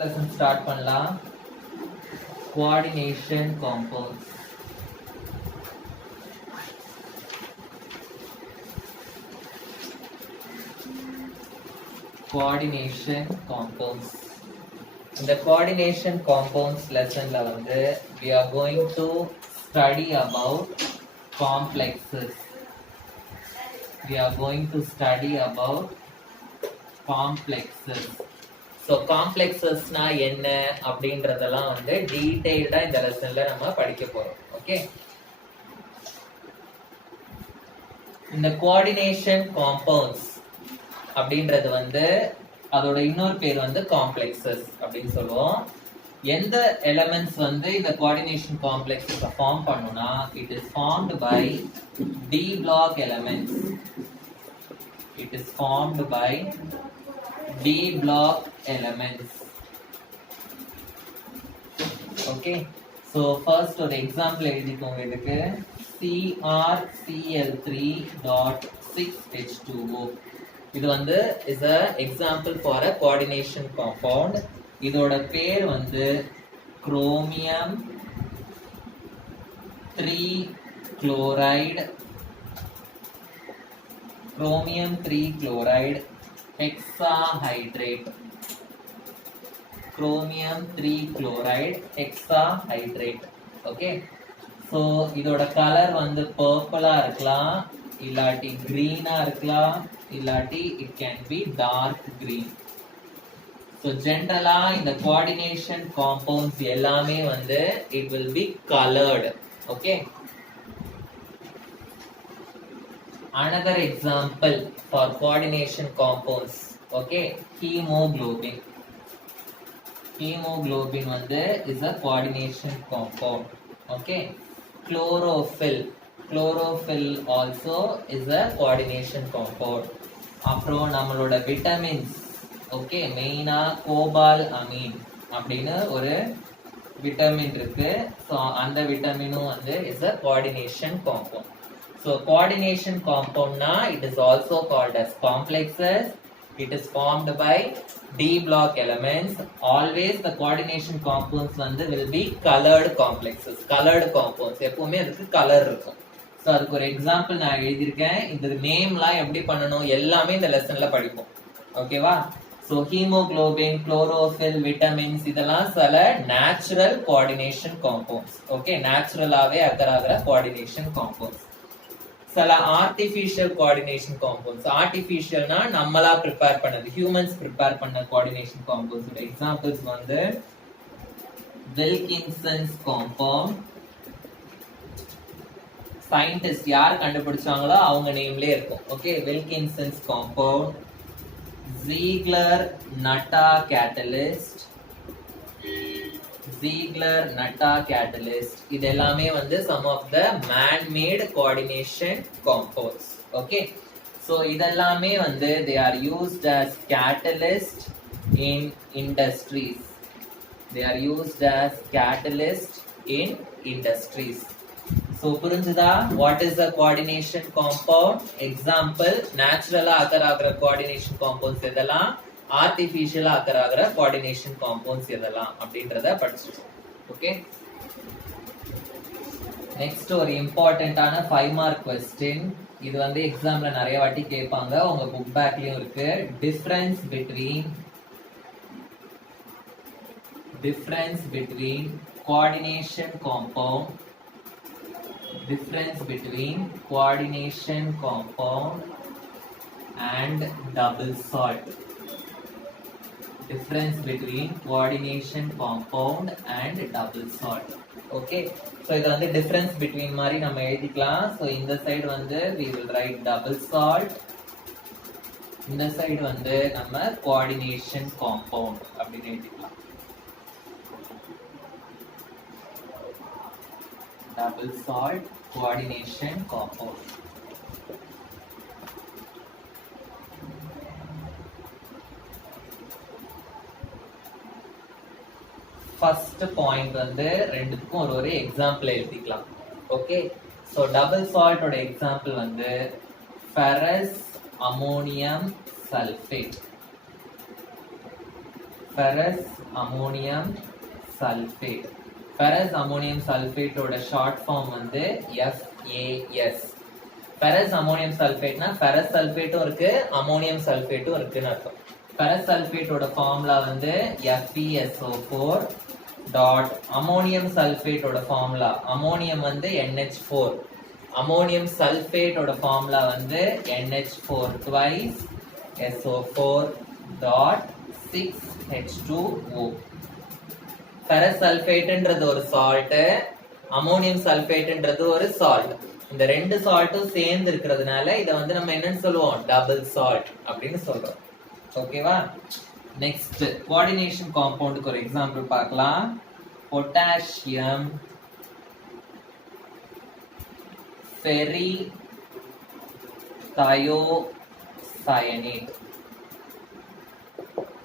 lesson start பண்ணலாம். Coordination compounds. Coordination compounds. இந்த coordination compounds lessonல வந்து we are going to study about complexes. We are going to study about complexes. So காம்ப்ளெக்ஸஸ்னா என்ன அப்படின்றதெல்லாம் வந்து டீடைல்டா இந்த லெசன்ல நம்ம படிக்க போறோம். ஓகே, இந்த கோஆர்டினேஷன் காம்பவுண்ட்ஸ் அப்படின்றது வந்து அதோட இன்னொரு பேர் வந்து காம்ப்ளெக்ஸஸ் அப்படின்னு சொல்லுவோம். எந்த எலிமெண்ட்ஸ் வந்து இந்த கோஆர்டினேஷன் காம்ப்ளெக்ஸஸ் ஃபார்ம் பண்ணுனா it is formed by D block elements. It is formed by D block elements. Okay, so first ஒரு example எழுதிக்கோங்க. இதுக்கு CrCl3.6H2O. இது வந்து is a example for a coordination compound. இதோட பேர் வந்து chromium 3 chloride hexahydrate. chromium 3 chloride hexahydrate. Okay, so இதோட colour வந்து பர்பிளா இருக்கலாம், இல்லாட்டி கிரீனா இருக்கலாம், இல்லாட்டி it can be dark green. so ஜெனரலா இந்த coordination compounds எல்லாமே வந்து it will be colored. okay, another example for coordination compounds. okay, hemoglobin. Hemoglobin வந்து is a coordination compound. okay, chlorophyll also is a coordination compound. அப்புறம் நம்மளோட vitamins. okay, மெயினா கோபால்அமீன் அப்படின்னு ஒரு விட்டமின் இருக்கு. ஸோ அந்த விட்டமினும் வந்து is a coordination compound. So coordination compound na it is also called as complexes. It is formed by D block elements. Always the coordination compounds வந்து will be colored complexes. Colored compounds எப்பவுமே அதுக்கு colour இருக்கும். So அதுக்கு ஒரு example நான் எழுதியிருக்கேன். இந்த நேம்லாம் எப்படி பண்ணணும் எல்லாமே இந்த லெசன்ல படிப்போம். ஓகேவா? ஸோ ஹீமோகுளோபின், குளோரோஃபில், விட்டமின்ஸ் இதெல்லாம் சில நேச்சுரல் கோஆர்டினேஷன் காம்பவுண்ட்ஸ். ஓகே, நேச்சுரலாவே அக்கர் ஆகிற கோஆர்டினேஷன் காம்பவுண்ட்ஸ். சில ஆர்டிஃபிஷியல் கோஆர்டினேஷன் காம்பவுண்ட்ஸ். ஆர்டிஃபிஷியல்னா நம்மளா ப்ரிப்பேர் பண்ணது, ஹியூமன்ஸ் ப்ரிப்பேர் பண்ண கோஆர்டினேஷன் காம்பவுண்ட்ஸ். எக்ஸாம்பிள்ஸ் வந்து வில்கின்சன்ஸ் காம்பவுண்ட். சயின்டிஸ்ட் யார் கண்டுபிடிச்சாங்களோ அவங்க நேம்லயே இருக்கும். Okay, Wilkinson's compound. Ziegler-Natta catalyst. இது எல்லாமே வந்து some of the man-made coordination compounds. okay, so இதெல்லாமே வந்து they are used as catalyst in industries. so புரிஞ்சுதா? what is a coordination compound? example, naturally occur ஆகிற coordination compounds எதெல்லாம், ஆர்டிஃபிஷியலா occur ஆகிற coordination compounds எதெல்லாம் அப்படின்றத படிச்சிருக்கோம். ஓகே, நெக்ஸ்ட் ஒரு இம்பார்ட்டன்டான 5 மார்க் கொஸ்டின். இது வந்து எக்ஸாம்ல நிறைய வாட்டி கேட்பாங்க, உங்க புக் பேக்லயும் இருக்கு. Difference between coordination compound and double salt. difference between coordination compound and double salt. okay, so இது வந்து difference between மாதிரி நம்ம எழுதிக்கலாம். so இந்த சைடு வந்து we will write double salt, இந்த சைடு வந்து நம்ம coordination compound அப்படின்னு எழுதிக்கலாம். double salt coordination compound. First point வந்து ரெண்டுக்கும் ஒரு எக்ஸாம்பிள் எழுதிக்கலாம். ஓகே, ஸோ டபுள் சால்ட்டோட எக்ஸாம்பிள் வந்து ferrous ammonium sulphate. ferrous ammonium sulfate. ferrous ammonium sulfate ஓட ஷார்ட் ஃபார்ம் வந்து FAS. ferrous ammonium sulfate னா ferrous sulfateம் இருக்கு ammonium sulfateம் இருக்குன்னு அர்த்தம். ferrous sulfate ஓட ஃபார்முலா வந்து FeSO4 டாட் ammonium sulfate ஓட ஃபார்முலா ammonium வந்து NH4, ammonium sulfate ஓட ஃபார்முலா வந்து NH4 twice SO4 dot 6H2O. ferrous sulfateன்றது ஒரு salt, ammonium sulfateன்றது ஒரு salt. இந்த ரெண்டு சால்ட்டும் சேர்ந்து இருக்கிறதுனால இத வந்து நம்ம என்னன்னு சொல்லுவோம், டபுள் சால்ட் அப்படின்னு சொல்றோம். ஓகேவா? நெக்ஸ்ட் கோஆர்டினேஷன் காம்பவுண்டுக்கு ஒரு எக்ஸாம்பிள் பார்க்கலாம். Potassium ferri thiocyanate.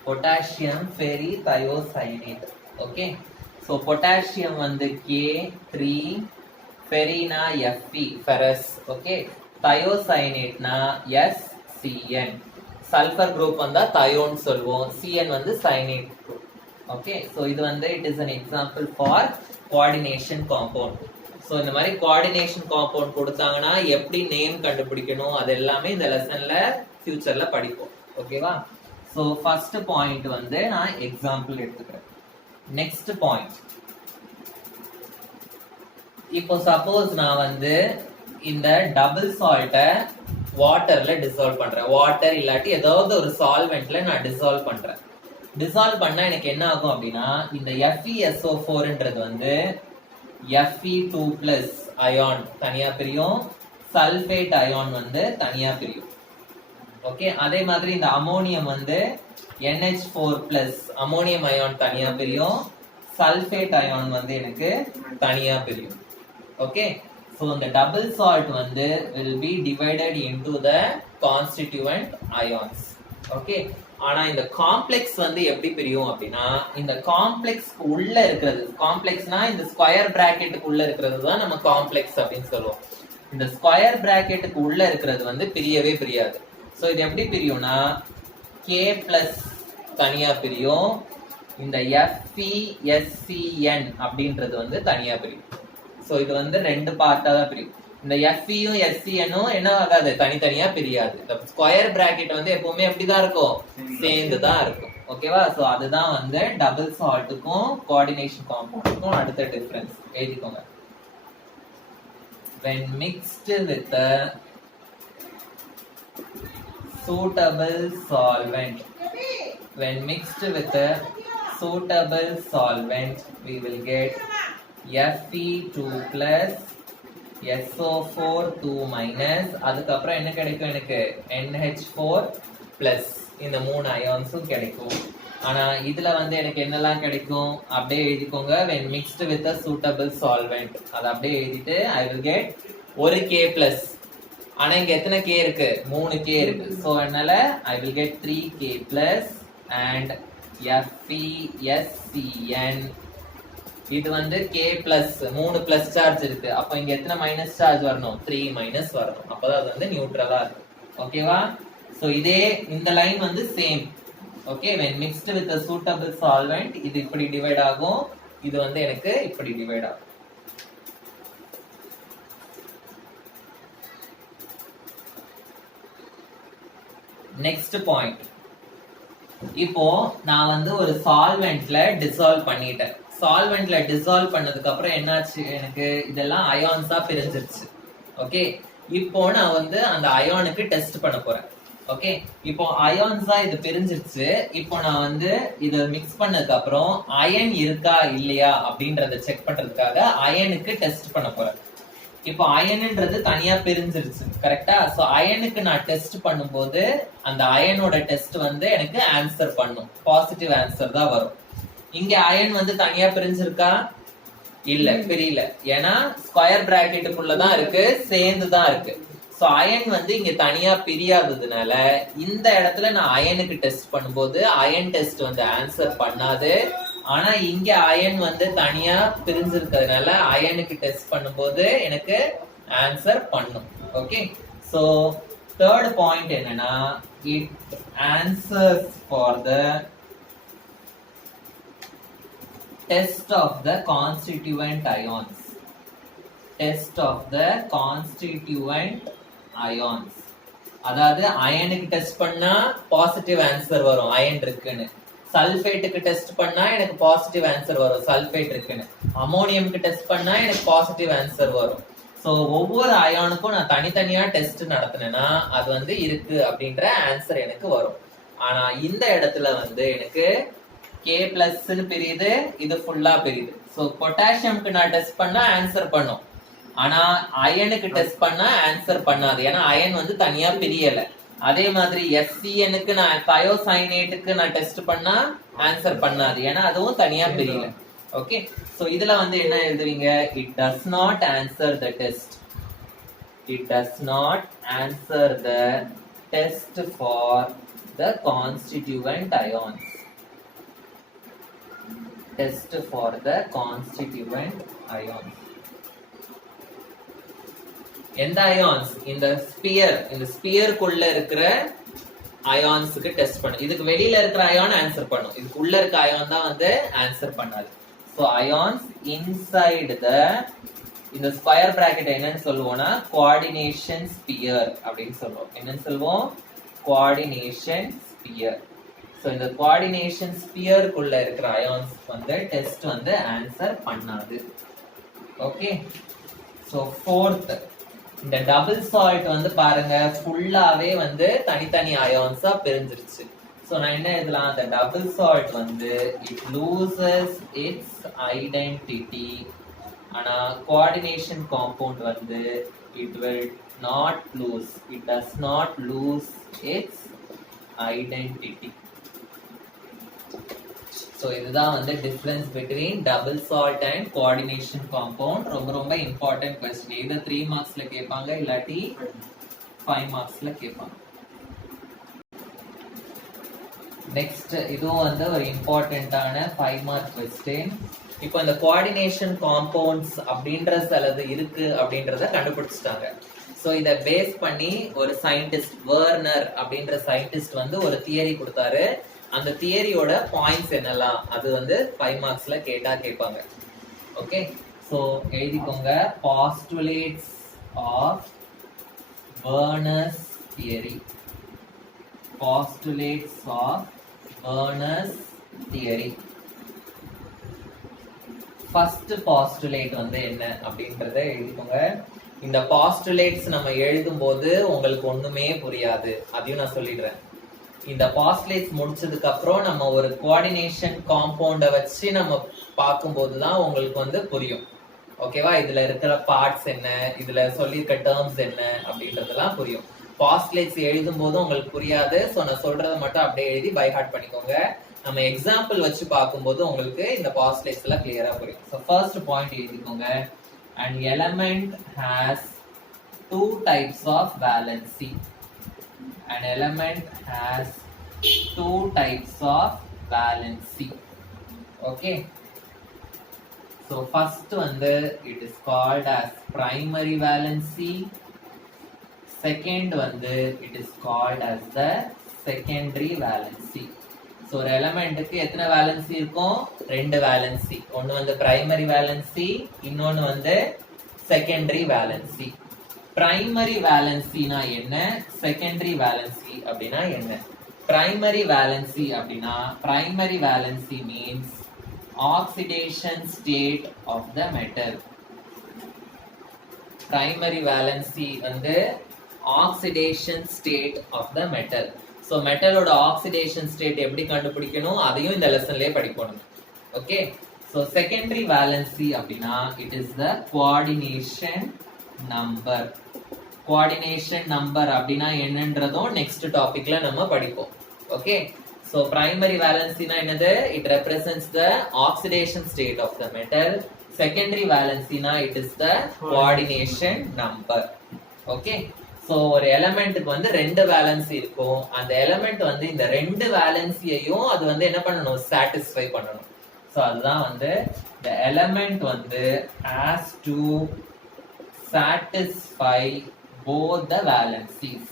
Potassium ferri thiocyanate. Okay, so potassium வந்து K3, ஃபெரினா Fe ferrous. ஓகே, தயோசயனேட்னா SCN. சல்ஃபர் குரூப் வந்தா தயோன் சொல்வோம், CN வந்து சயனேட் குரூப். ஓகே, சோ இது வந்து it is an example for coordination compound. So இந்த மாதிரி கோஆர்டினேஷன் காம்பவுண்ட் கொடுத்தாங்கன்னா எப்படி நேம் கண்டுபிடிக்கணும் அது எல்லாமே இந்த லெசன்ல ஃபியூச்சர்ல படிப்போம். ஓகேவா? சோ ஃபர்ஸ்ட் பாயிண்ட் வந்து நான் எக்ஸாம்பிள் எடுத்துக்கிறேன். நெக்ஸ்ட் பாயிண்ட், இப்போ சப்போஸ் நான் வந்து இந்த டபுள் சால்ட்டை வாட்டர்ல டிசால்வ் பண்றேன். வாட்டர் இல்லாட்டி ஏதாவது ஒரு சால்வெண்ட்ல நான் டிசால்வ் பண்றேன். டிசால்வ் பண்ணா எனக்கு என்ன ஆகும் அப்படின்னா, இந்த FeSO4ன்றது வந்து Fe2+ அயான் தனியா பிரியும், சல்பேட் அயான் வந்து தனியா பிரியும். ஓகே, அதே மாதிரி இந்த அமோனியம் வந்து NH4+ அமோனியம் அயான் தனியா பிரியும், சல்பேட் அயான் வந்து எனக்கு தனியா பிரியும். Okay, so the double salt வந்து will be divided into the constituent ions. Okay, ஆனா இந்த காம்ப்ளெக்ஸ் வந்து எப்படி பிரியும் அப்படின்னா, இந்த காம்ப்ளெக்ஸ் உள்ள இருக்கிறது, காம்ப்ளெக்ஸ்னா இந்த ஸ்கொயர் பிராக்கெட்டுக்கு உள்ள இருக்கிறது தான் நம்ம காம்ப்ளெக்ஸ் அப்படின்னு சொல்லுவோம். இந்த ஸ்கொயர் பிராக்கெட்டுக்கு உள்ள இருக்கிறது வந்து பிரியவே பிரியாது. சோ இது எப்படி பிரியும்னா, K+ தனியா பிரியும், இந்த FeSCN அப்படின்றது வந்து தனியா பிரியும். சோ இது வந்து ரெண்டு பார்ட்டா தான் பிரியும். இந்த Feயும் SCNம் என்ன ஆகாது, தனித்தனியா பிரியாது. இந்த ஸ்கொயர் பிராக்கெட் வந்து எப்பவுமே எப்படிதான் இருக்கும், சேர்ந்து தான் இருக்கும். ஓகேவா? சோ அதுதான் வந்து டபுள் சால்ட்டுக்கும் கோஆர்டினேஷன் காம்பவுண்டுக்கும் அடுத்த டிஃபரன்ஸ். எழுதிக்கோங்க. when mixed with a suitable solvent, when mixed with a suitable solvent we will get Fe2+ SO4 2-, அதுக்கப்புறம் என்ன கிடைக்கும் எனக்கு, NH4+. இந்த 3 அயான்ஸும் கிடைக்கும். ஆனா இதுல வந்து எனக்கு என்னெல்லாம் கிடைக்கும் அப்படியே எழுதிக்கோங்க. when mixed with a suitable solvent அது அப்படியே எழுதிட்டு I will get ஒரு K+. ஆனா இங்க எத்தனை K இருக்கு, 3 K இருக்கு. சோ அதனால I will get 3K+ and FeSCN. இது வந்து K+, 3 பிளஸ் சார்ஜ் இருக்கு. அப்ப இங்க எத்தனை மைனஸ் சார்ஜ் வரணும், 3- வரணும். அப்பதான் அது வந்து நியூட்ரலா இருக்கும். ஓகேவா? சோ இதே இந்த லைன் வந்து same. Okay, when mixed with a suitable solvent இது இப்படி டிவைட் ஆகும், இது வந்து எனக்கு இப்படி டிவைட் ஆகும். நெக்ஸ்ட் பாயிண்ட், இப்போ நான் வந்து ஒரு சால்வெண்ட்ல டிசால்வ் பண்ணிட்டேன். சால்வெண்ட்ல டிசால்வ் பண்ணதுக்கு அப்புறம் என்னாச்சு, எனக்கு இதெல்லாம் அயான்ஸா பிரிஞ்சிருச்சு. ஓகே, இப்போ நான் வந்து அந்த அயானுக்கு டெஸ்ட் பண்ண போறேன். ஓகே, இப்போ அயான்ஸா இது பிரிஞ்சிருச்சு. இப்போ நான் வந்து இத மிக்ஸ் பண்ணதுக்கு அப்புறம் அயன் இருக்கா இல்லையா அப்படின்றத செக் பண்றதுக்காக அயனுக்கு டெஸ்ட் பண்ண போறேன். இப்போ அயன்ன்றது தனியா பிரிஞ்சிருச்சு, கரெக்டா? சோ அயனுக்கு நான் டெஸ்ட் பண்ணும்போது அந்த அயனோட டெஸ்ட் வந்து எனக்கு ஆன்சர் பண்ணும், பாசிட்டிவ் ஆன்சர் தான் வரும். இங்க அயன் வந்து தனியா பிரிஞ்சிருக்கா, இல்ல, பிரியல. ஏன்னா ஸ்கொயர் பிராக்கெட்டுக்குள்ளதான் இருக்கு, சேர்ந்துதான் இருக்கு. சோ அயன் வந்து இங்க தனியா பிரியாததுனால இந்த இடத்துல நான் அயனுக்கு டெஸ்ட் பண்ணும்போது அயன் டெஸ்ட் வந்து ஆன்சர் பண்ணாது. ஆனா இங்க அயன் வந்து தனியா பிரிஞ்சிருக்கிறதுனால அயனுக்கு டெஸ்ட் பண்ணும்போது எனக்கு ஆன்சர் பண்ணும். ஓகே, சோ தேர்ட் பாயிண்ட் என்னன்னா, it answers for the test of the constituent ions. Test of the constituent ions. அதாவது அயனுக்கு டெஸ்ட் பண்ணா பாசிட்டிவ் ஆன்சர் வரும் அயன் இருக்குன்னு, சல்ஃபேட்டுக்கு டெஸ்ட் பண்ணா எனக்கு பாசிட்டிவ் ஆன்சர் வரும் சல்ஃபேட் இருக்குன்னு, அமோனியம்க்கு டெஸ்ட் பண்ணா எனக்கு பாசிட்டிவ் ஆன்சர் வரும். ஸோ ஒவ்வொரு அயானுக்கும் நான் தனித்தனியா டெஸ்ட் நடத்தினேன்னா அது வந்து இருக்கு அப்படின்ற ஆன்சர் எனக்கு வரும். ஆனா இந்த இடத்துல வந்து எனக்கு K பிளஸ்ன்னு பிரியுது, இது ஃபுல்லா பிரியுது. ஸோ பொட்டாசியம்க்கு நான் டெஸ்ட் பண்ணா ஆன்சர் பண்ணும், ஆனா அயனுக்கு டெஸ்ட் பண்ணா ஆன்சர் பண்ணாது, ஏன்னா அயன் வந்து தனியா பிரியல. அதே மாதிரி SCNக்கு நான் தயோசைனேட்டுக்கு நான் டெஸ்ட் பண்ணா ஆன்சர் பண்ணாது, ஏன்னா அதுவும் தனியா பிரியல. ஓகே, சோ இதுல வந்து என்ன எழுதுவீங்க? It does not answer the test. It does not answer the test for the constituent ions. Test for the constituent ions. எந்த அயான்ஸ்? இந்த ஸ்பியருக்குள்ள இருக்கிற அயான்ஸ்க்கு டெஸ்ட் பண்ணும். இதுக்கு வெளியில இருக்கிற அயான் ஆன்சர் பண்ணும், இதுக்குள்ள இருக்க அயான் தான் வந்து ஆன்சர் பண்ணாது. சோ அயான்ஸ் இன்சைடு த, இந்த ஸ்கொயர் பிராக்கெட் என்னன்னு சொல்லுவோம்னா கோஆர்டினேஷன் ஸ்பியர் அப்படின்னு சொல்லுவோம். என்னன்னு சொல்லுவோம்? Coordination sphere. சோ இந்த கோஆர்டினேஷன் ஸ்பியருக்குள்ள இருக்கிற அயான்ஸ் வந்து டெஸ்ட் வந்து ஆன்சர் பண்ணாது. ஓகே, சோ ஃபோர்த், இந்த டபுள் சால்ட் வந்து பாருங்க ஃபுல்லாவே வந்து தனித்தனி அயான்ஸா பிரிஞ்சிருச்சு. சோ நான் என்ன எழுதலாம்? அந்த டபுள் சால்ட் வந்து இட் லூசஸ் இட்ஸ் ஐடென்டிட்டி. ஆனா கோஆர்டினேஷன் காம்பவுண்ட் வந்து it will not loose, it does not loose it's identity. So இதுதான் வந்து difference between double salt and coordination compound. ரொம்ப ரொம்ப இம்பார்ட்டன்ட் கொஸ்டின். இது 3 மார்க்ஸ்ல கேட்பாங்க, இல்லாட்டி 5 மார்க்ஸ்ல கேட்பாங்க. நெக்ஸ்ட் இதுவும் வந்து ஒரு இம்பார்ட்டன்டான 5 மார்க் கொஸ்டின். இப்போ இந்த கோஆர்டினேஷன் காம்பவுண்ட்ஸ் அப்படின்ற சிலது இருக்கு அப்படின்றத கண்டுபிடிச்சிட்டாங்க. ஸோ இதை பேஸ் பண்ணி ஒரு சயின்டிஸ்ட், வெர்னர் அப்படின்ற சயின்டிஸ்ட் வந்து ஒரு தியரி கொடுத்தாரு. அந்த தியரியோட பாயிண்ட்ஸ் என்னெல்லாம் அது வந்து 5 மார்க்ஸ்ல கேட்பாங்க. ஓகே, சோ எழுதிக்கோங்க. postulates of Werner's theory. Postulates of Werner's theory. First postulate வந்து என்ன அப்படின்றத எழுதிக்கோங்க. இந்த postulates நம்ம எழுதும் போது உங்களுக்கு ஒண்ணுமே புரியாது, அதையும் நான் சொல்லிடுறேன். இந்த பாஸ்ட்லேட்ஸ் முடிச்சதுக்கு அப்புறம் நம்ம ஒரு கோஆர்டினேஷன் காம்பவுண்ட வச்சு நம்ம பார்க்கும்போது தான் உங்களுக்கு வந்து புரியும். ஓகேவா? இதுல இருக்கிற பார்ட்ஸ் என்ன, இதுல சொல்லியிருக்க டேர்ம்ஸ் என்ன அப்படின்றதெல்லாம் புரியும். பாஸ்ட்லேட்ஸ் எழுதும் போது உங்களுக்கு புரியாது. ஸோ நான் சொல்றதை மட்டும் அப்படியே எழுதி பை ஹார்ட் பண்ணிக்கோங்க. நம்ம எக்ஸாம்பிள் வச்சு பார்க்கும்போது உங்களுக்கு இந்த பாஸ்ட்லேட்ஸ் எல்லாம் கிளியரா புரியும். ஸோ ஃபர்ஸ்ட் பாயிண்ட் எழுதிக்கோங்க. An element has 2 types of valency. An element has 2 types of valency. Okay, so first வந்து it is called as primary valency. Second வந்து it is called as the secondary valency. so ஒரு எலிமெண்ட்டுக்கு எத்தனை valency இருக்கும்? 2 valency. ஒன்னு வந்து primary valency, இன்னொன்னு வந்து secondary valency. Primary வேலன்சினா என்ன, செகண்டரி வேலன்சி அப்படின்னா என்ன? பிரைமரி வேலன்சி அப்படின்னா, primary valency means oxidation state of the metal. Primary valency வந்து oxidation state of the metal. So மெட்டலோட ஆக்சிடேஷன் ஸ்டேட் எப்படி கண்டுபிடிக்கணும் அதையும் இந்த லெசன்லயே படிக்கணும். ஓகே, ஸோ செகண்டரி வேலன்சி அப்படின்னா it is the coordination number. Coordination number அப்படின்னா என்னன்றதும் நெக்ஸ்ட் டாபிக்ல நம்ம படிப்போம். ஓகே, ஸோ பிரைமரி வேலன்சினா என்னது? It represents the oxidation state of the metal. Secondary வேலன்சினா it is the coordination number. Okay, so ஒரு எலமெண்ட்டுக்கு வந்து 2 வேலன்சி இருக்கும். அந்த எலமெண்ட் வந்து இந்த 2 வேலன்சியையும் அது வந்து என்ன பண்ணணும்? சாட்டிஸ்ஃபை பண்ணணும். ஸோ அதுதான் வந்து the element வந்து has to satisfy both the valencies.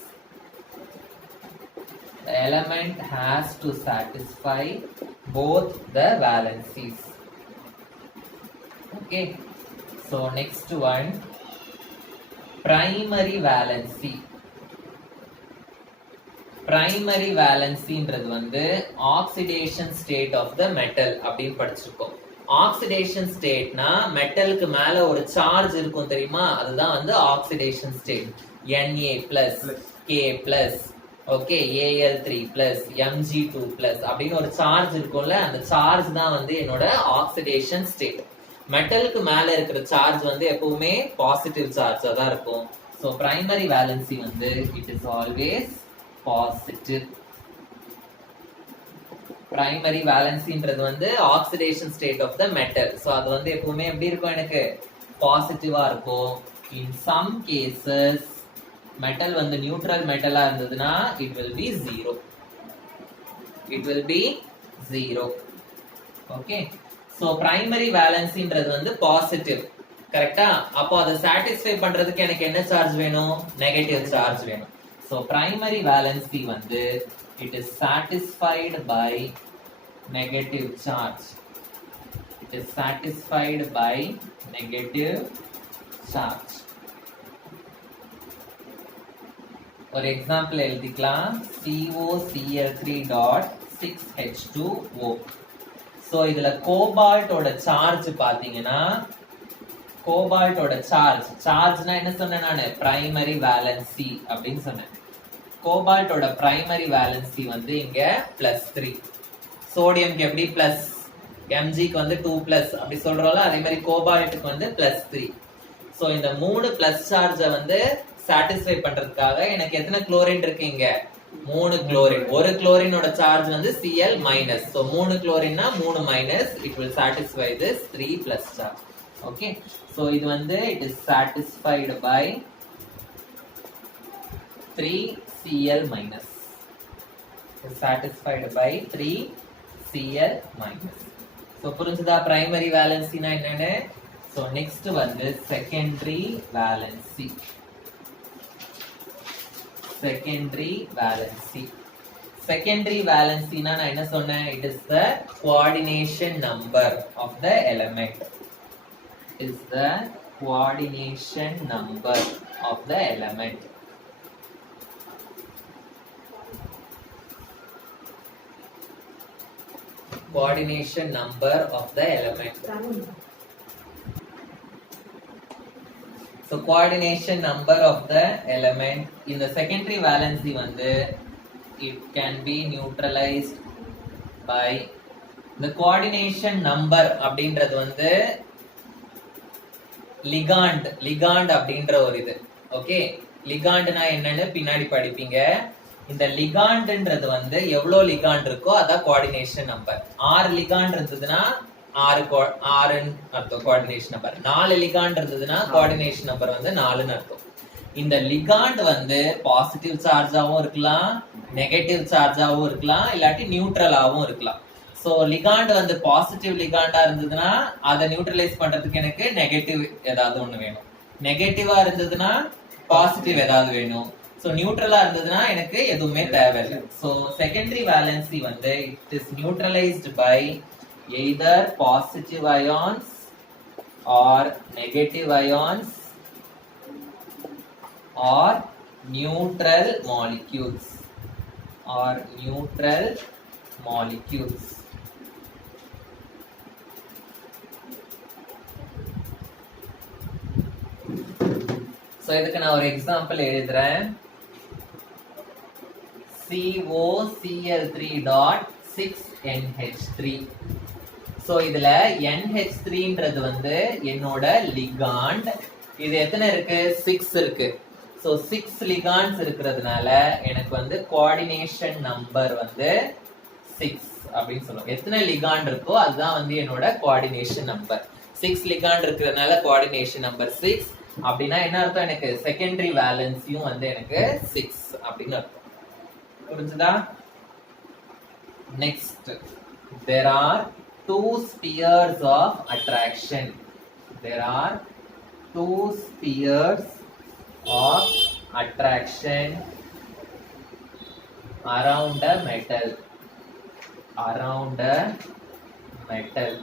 The element has to satisfy both the valencies. Okay, so next one, primary valency. Primary valencyன்றது வந்து oxidation state of the metal அப்படின்னு படிச்சிருக்கோம். oxidation stateனா மெட்டலுக்கு மேல ஒரு charge இருக்கும் தெரியுமா, அதுதான் வந்து oxidation state. Na+, K+, okay, Al3+, Mg2+ அப்படின்னு ஒரு சார்ஜ் இருக்கும்ல, அந்த சார்ஜ் தான் வந்து என்னோட ஆக்சிடேஷன் ஸ்டேட். மெட்டலுக்கு மேல இருக்கிற சார்ஜ் வந்து எப்பவுமே பாசிட்டிவ் சார்ஜா தான் இருக்கும். ஸோ பிரைமரி வேலன்சி வந்து it is always positive. Primary வேலன்சின்றது வந்து oxidation state of the metal. So அது வந்து எப்பவுமே எப்படி இருக்கும், எனக்கு பாசிட்டிவா இருக்கும். இன் சம் கேசஸ் மெட்டல் வந்து நியூட்ரல் மெட்டலா இருந்ததுன்னா it will be zero. It will be zero. Okay, so primary வேலன்சின்றது வந்து பாசிட்டிவ், கரெக்டா? அப்போ அதை சாட்டிஸ்ஃபை பண்றதுக்கு எனக்கு என்ன சார்ஜ் வேணும், நெகட்டிவ் சார்ஜ் வேணும். ஸோ பிரைமரி வேலன்சி வந்து it is satisfied by negative charge. It is satisfied by negative charge. ஒரு எக்ஸாம்பிள் எழுதிக்கலாம். COCl3.6H2O. ஸோ இதுல கோபால்ட்டோட சார்ஜ் பாத்தீங்கன்னா, கோபால்ட்டோட சார்ஜ்னா என்ன சொன்னேன் நானு, பிரைமரி வேலன்சி அப்படின்னு சொன்னேன். கோபால்ட்டோட பிரைமரி வேலன்சி வந்து இங்க +3. சோடியம்க்கு எப்படி பிளஸ், Mgக்கு வந்து 2+ அப்படி சொல்றோம்ல, அதே மாதிரி கோபால்ட்டுக்கு வந்து +3. ஸோ இந்த 3 பிளஸ் சார்ஜை வந்து சாட்டிஸ்ஃபை பண்றதுக்காக எனக்கு எத்தனை குளோரின் இருக்கு இங்க, 3 குளோரின். ஒரு குளோரினோட சார்ஜ் வந்து Cl-. ஸோ 3 குளோரின்னா 3 minus, it will satisfy this 3+ charge. Okay, so இது வந்து it is satisfied by 3Cl-. Satisfied by 3Cl-. So புரிஞ்சுதா பிரைமரி வேலன்சினா என்னன்னு? ஸோ நெக்ஸ்ட் வந்து secondary valency. Secondary valency. Secondary வேலன்சினா நான் என்ன சொன்னேன், it is the coordination number of the element. Is the coordination number of the element. Coordination number of the element. So coordination number of the element in the secondary valency வந்து it can be neutralized by the coordination number அப்படின்றது வந்து ligand அப்படின்ற ஒரு இது. Okay, லிகாண்ட்னா என்னன்னு பின்னாடி படிப்பீங்க. இந்த லிகாண்ட்ன்றது வந்து எவ்வளவு லிகாண்ட் இருக்கோ அதான் கோஆர்டினேஷன் நம்பர். 6 லிகாண்ட் இருந்ததுன்னா 6ன்னு அர்த்தம் கோஆர்டினேஷன் நம்பர். 4 லிகாண்ட் இருந்ததுன்னா கோஆர்டினேஷன் நம்பர் வந்து 4ன்னு அர்த்தம். இந்த லிகாண்ட் வந்து பாசிட்டிவ் சார்ஜாவும் இருக்கலாம், நெகட்டிவ் சார்ஜாவும் இருக்கலாம், இல்லாட்டி நியூட்ரலாவும் இருக்கலாம். சோ லிகாண்ட் வந்து பாசிட்டிவ் லிகாண்டா இருந்ததுன்னா அதை நியூட்ரலைஸ் பண்றதுக்கு எனக்கு நெகட்டிவ் ஏதாவது ஒண்ணு வேணும். நெகட்டிவா இருந்ததுன்னா பாசிட்டிவ் ஏதாவது வேணும். சோ நியூட்ரலா இருந்ததுன்னா எனக்கு எதுவுமே தேவையில்லை. சோ செகண்டரி வேலன்சி வந்து it is neutralised by either positive ions or negative ions or neutral molecules or neutral molecules. So இதுக்கு நான் ஒரு எக்ஸாம்பிள் எழுதுறேன். COCl3.6NH3. சோ இதுல NH3ன்றது வந்து என்னோட லிகாண்ட். இது எத்தனை இருக்கு, 6 இருக்கு. சோ 6 லிகாண்ட்ஸ் இருக்கிறதுனால எனக்கு வந்து கோஆர்டினேஷன் நம்பர் வந்து 6 அப்படின்னு சொல்லுவோம். எத்தனை லிகாண்ட் இருக்கோ அதுதான் வந்து என்னோட கோஆர்டினேஷன் நம்பர். 6 லிகாண்ட் இருக்கிறதுனால கோஆர்டினேஷன் நம்பர் 6. அப்படின்னா என்ன அர்த்தம், எனக்கு செகண்டரி வேலன்சியும் வந்து எனக்கு 6 அப்படின்னு அர்த்தம். புரிஞ்சுதா? Next, there are 2 spheres of attraction. There are 2 spheres of attraction around a metal. Around a metal.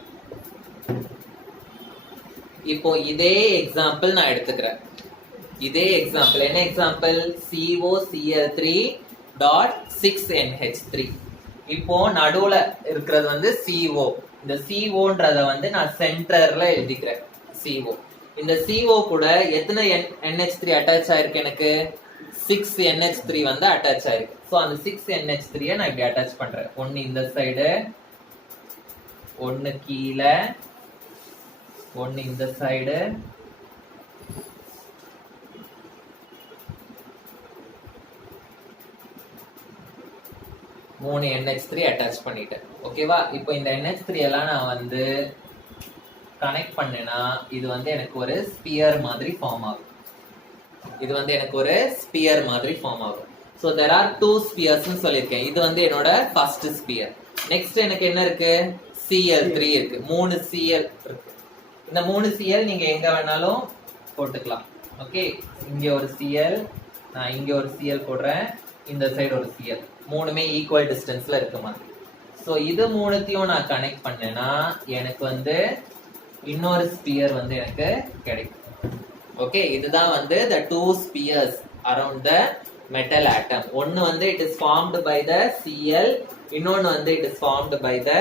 இப்போ இதே எக்ஸாம்பிள் நான் எடுத்துக்கிறேன். இதே எக்ஸாம்பிள் என்ன எக்ஸாம்பிள்? COCl3.6NH3. இப்போ நடுவுல இருக்கிறது வந்து CO. இந்த COன்றத வந்து நான் சென்டர்ல எழுதிக்கிறேன். CO. இந்த CO கூட எத்தனை NH3 அட்டாச் ஆயிருக்கு? எனக்கு 6NH3 வந்து அட்டாச் ஆயிருக்கு. சோ அந்த 6NH3 நான் இப்படி அட்டாச் பண்றேன். ஒன்னு இந்த சைடு, ஒன்னு கீழே, ஒன்னு இந்த சைடு, மூணு NH3 அட்டாச் பண்ணிட்டேன். ஓகேவா? இப்போ இந்த NH3 எல்லாம் நான் வந்து கனெக்ட் பண்ணேன்னா இது வந்து எனக்கு ஒரு ஸ்பியர் மாதிரி ஃபார்ம் ஆகும். இது வந்து எனக்கு ஒரு ஸ்பியர் மாதிரி ஃபார்ம் ஆகும். ஸோ தெர் ஆர் 2 ஸ்பியர்ஸ் சொல்லியிருக்கேன். இது வந்து என்னோட ஃபர்ஸ்ட் ஸ்பியர். நெக்ஸ்ட் எனக்கு என்ன இருக்கு? Cl3 இருக்கு. 3 Cl இருக்கு. இந்த 3 Cl நீங்க எங்க வேணாலும் போட்டுக்கலாம். ஓகே, இங்க ஒரு Cl, நான் இங்க ஒரு Cl போடுறேன், இந்த சைடு ஒரு Cl, மூணுமே ஈக்குவல் டிஸ்டன்ஸ்ல இருக்கு மாதிரி. ஸோ இது மூணுத்தையும் நான் கனெக்ட் பண்ணேன்னா எனக்கு வந்து இன்னொரு ஸ்பியர் வந்து எனக்கு கிடைக்கும். ஓகே, இதுதான் வந்து the 2 spheres around the metal atom. ஒன்னு வந்து it is formed by the Cl, இன்னொன்னு வந்து it is formed by the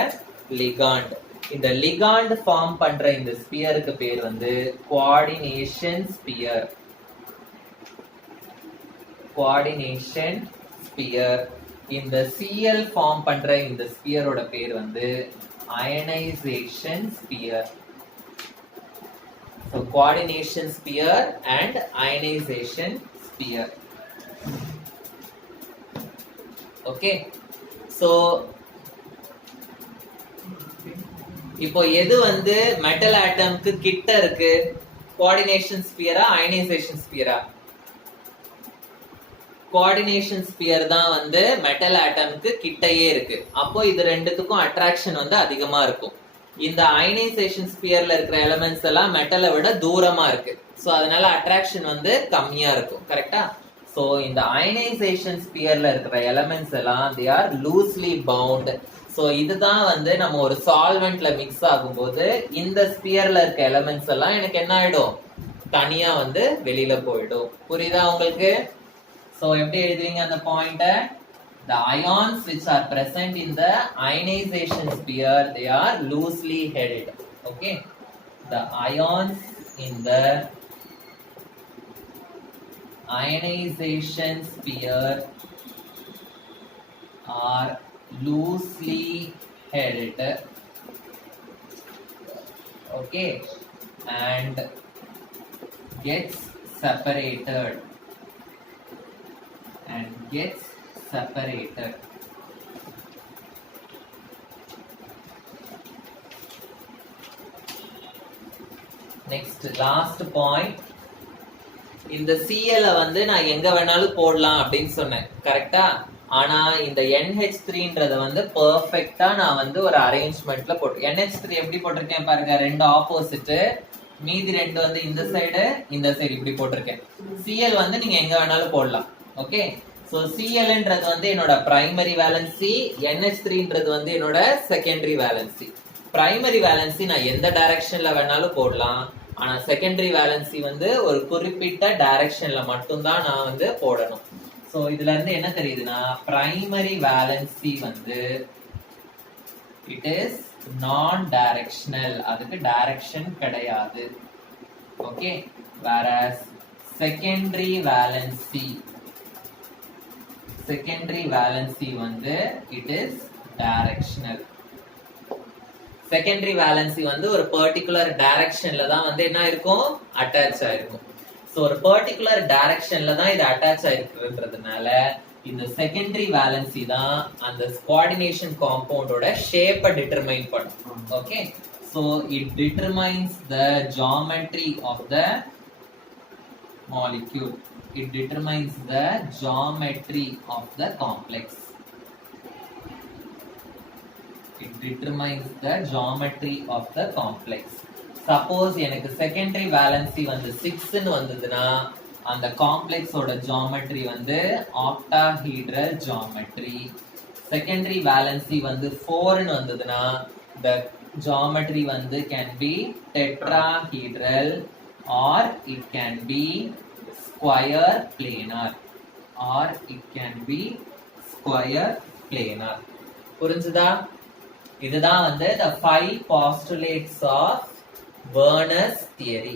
ligand. இந்த ligand ஃபார்ம் பண்ற இந்த ஸ்பியருக்கு பேர் வந்து coordination sphere. coordination sphere. இந்த Cl ஃபார்ம் பண்ற இந்த ஸ்பியரோட பேர் வந்து ionization sphere. So coordination sphere and ionization sphere. Okay, so இப்போ எது வந்து மெட்டல் ஆட்டம்க்கு கிட்ட இருக்கு? கோஆர்டினேஷன் ஸ்பியரா அயனைசேஷன் ஸ்பியரா? கோஆர்டினேஷன் ஸ்பியர் தான் வந்து மெட்டல் ஆட்டம்க்கு கிட்டயே இருக்கு. அப்போ இது ரெண்டுத்துக்கும் அட்ராக்ஷன் வந்து அதிகமா இருக்கும். இந்த அயனைசேஷன் ஸ்பியர்ல இருக்கிற எலிமெண்ட்ஸ் எல்லாம் மெட்டலை விட தூரமா இருக்கு. சோ அதனால அட்ராக்ஷன் வந்து கம்மியா இருக்கும். கரெக்டா? சோ இந்த அயனைசேஷன் ஸ்பியர்ல இருக்கிற எலிமெண்ட்ஸ் எல்லாம் they are loosely bound. So இதுதான் வந்து நம்ம ஒரு சால்வெண்ட்ல மிக்ஸ் ஆகும்போது இந்த ஸ்பியர்ல இருக்க எலிமெண்ட்ஸ் எல்லாம் எனக்கு என்ன ஆயிடும்? தனியா வந்து வெளியில போயிடும். புரியுதா உங்களுக்கு? சோ எப்படி எழுதுவீங்க அந்த பாயிண்ட? The ions which are present in the ionization sphere, they are loosely held. Okay, the ions in the ionization sphere are loosely held. Okay, and gets separated. Next, last point. இந்த Cl வந்து நான் எங்க வேணாலும் போடலாம் அப்படின்னு சொன்னேன். கரெக்டா? ஆனா இந்த NH3ன்றத வந்து பெர்ஃபெக்ட்டா நான் வந்து ஒரு அரேஞ்ச்மென்ட்ல போட்டு NH3 எப்படி போட்டிருக்கேன் பாருங்க. ரெண்டு ஆப்போசிட், மீதி ரெண்டு வந்து இந்த சைடு இந்த சைடு இப்படி போட்டிருக்கேன். Cl வந்து நீங்க எங்க வேணாலும் போடலாம். ஓகே, சோ Clன்றது வந்து என்னோட பிரைமரி வேலன்சி, NH3ன்றது வந்து என்னோட செகண்டரி வேலன்சி. பிரைமரி வேலன்சி நான் எந்த டைரக்ஷன்ல வேணாலும் போடலாம். ஆனா செகண்டரி வேலன்சி வந்து ஒரு குறிப்பிட்ட டைரக்ஷன்ல மட்டும்தான் நான் வந்து போடணும். சோ இதுல இருந்து என்ன தெரியுதுன்னா பிரைமரி வேலன்சி வந்து இட் இஸ் நான் டைரக்ஷனல், அதுக்கு டைரக்ஷன் கிடையாது. ஓகே, whereas secondary valency வந்து it is directional. Secondary valency வந்து ஒரு பர்டிகுலர் டைரக்ஷன்ல தான் வந்து என்ன இருக்கும்? அட்டாச் ஆயிருக்கும். சோ ஒரு பர்டிகுலர் டைரக்ஷன்ல தான் இது அட்டாச் ஆயிருக்குன்றதுனால இந்த செகண்டரி வேலன்சி தான் அந்த கோஆர்டினேஷன் காம்பவுண்டோட ஷேப்பை டிட்டர்மைன் பண்ணும். Okay, so it determines the geometry of the molecule. It determines the geometry of the complex. It determines the geometry of the complex. Suppose எனக்கு secondary valency வந்து 6 ன்னு வந்ததுன்னா அந்த காம்ப்ளெக்ஸோட ஜியோமெட்ரி வந்து octahedral geometry. Secondary valency வந்து 4 ன்னு வந்ததுன்னா the geometry வந்து can be tetrahedral or it can be square planar or it can be square planar. புரிஞ்சுதா? இதுதான் வந்து the 5 postulates of Verner's theory.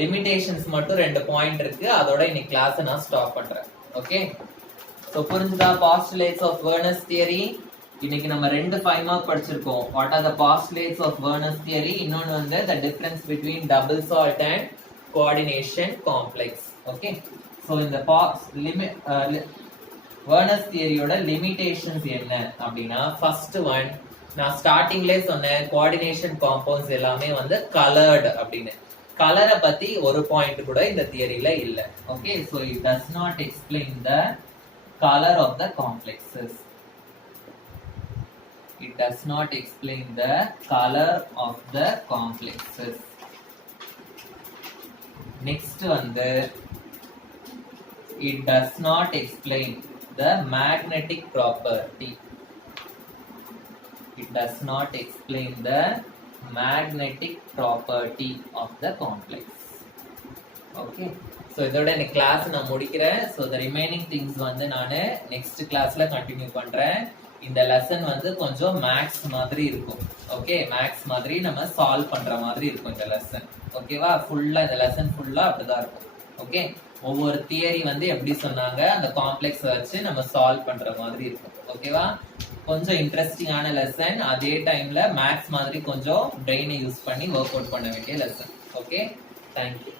limitations மட்டும் 2 பாயிண்ட் இருக்கு. அதோட இன்னைக்கு கிளாஸ் நான் ஸ்டாப் பண்றேன். ஓகே, சோ புரிஞ்சுதா postulates of Verner's theory? இன்னைக்கு நம்ம 2 5 மார்க் படிச்சிருக்கோம். what are the postulates of Verner's theory? இன்னொன்னு வந்து the difference between double salt and coordination complex. Okay, so இந்த Verner's theory ஓட limitations என்ன அப்படினா, first one நான் ஸ்டார்டிங்லயே சொன்னேன் coordination compounds எல்லாமே வந்து colored அப்படினு. கலரை பத்தி ஒரு பாயிண்ட் கூட இந்த தியரியில இல்ல. Okay, so it does not explain the color of the complexes. It does not explain the color of the complexes. Next வந்து it does not explain the magnetic property. It does not explain the magnetic property of the complex. Okay, so இதோட இந்த class நான் முடிக்கிறேன். so the remaining things வந்து நான் next கிளாஸ்ல continue பண்றேன். இந்த லெசன் வந்து கொஞ்சம் மேக்ஸ் மாதிரி இருக்கும். ஓகே, மேக்ஸ் மாதிரி நம்ம சால்வ் பண்ற மாதிரி இருக்கும் இந்த லெசன். ஓகேவா? ஃபுல்லா இந்த லெசன் ஃபுல்லா அப்படிதான் இருக்கும். ஓகே, ஒவ்வொரு தியரி வந்து எப்படி சொன்னாங்க அந்த காம்ப்ளெக்ஸ் வச்சு நம்ம சால்வ் பண்ற மாதிரி இருக்கும். ஓகேவா? கொஞ்சம் இன்ட்ரெஸ்டிங்கான லெசன், அதே டைம்ல மேக்ஸ் மாதிரி கொஞ்சம் பிரெயினை யூஸ் பண்ணி ஒர்க் அவுட் பண்ண வேண்டிய லெசன். Okay, thank you.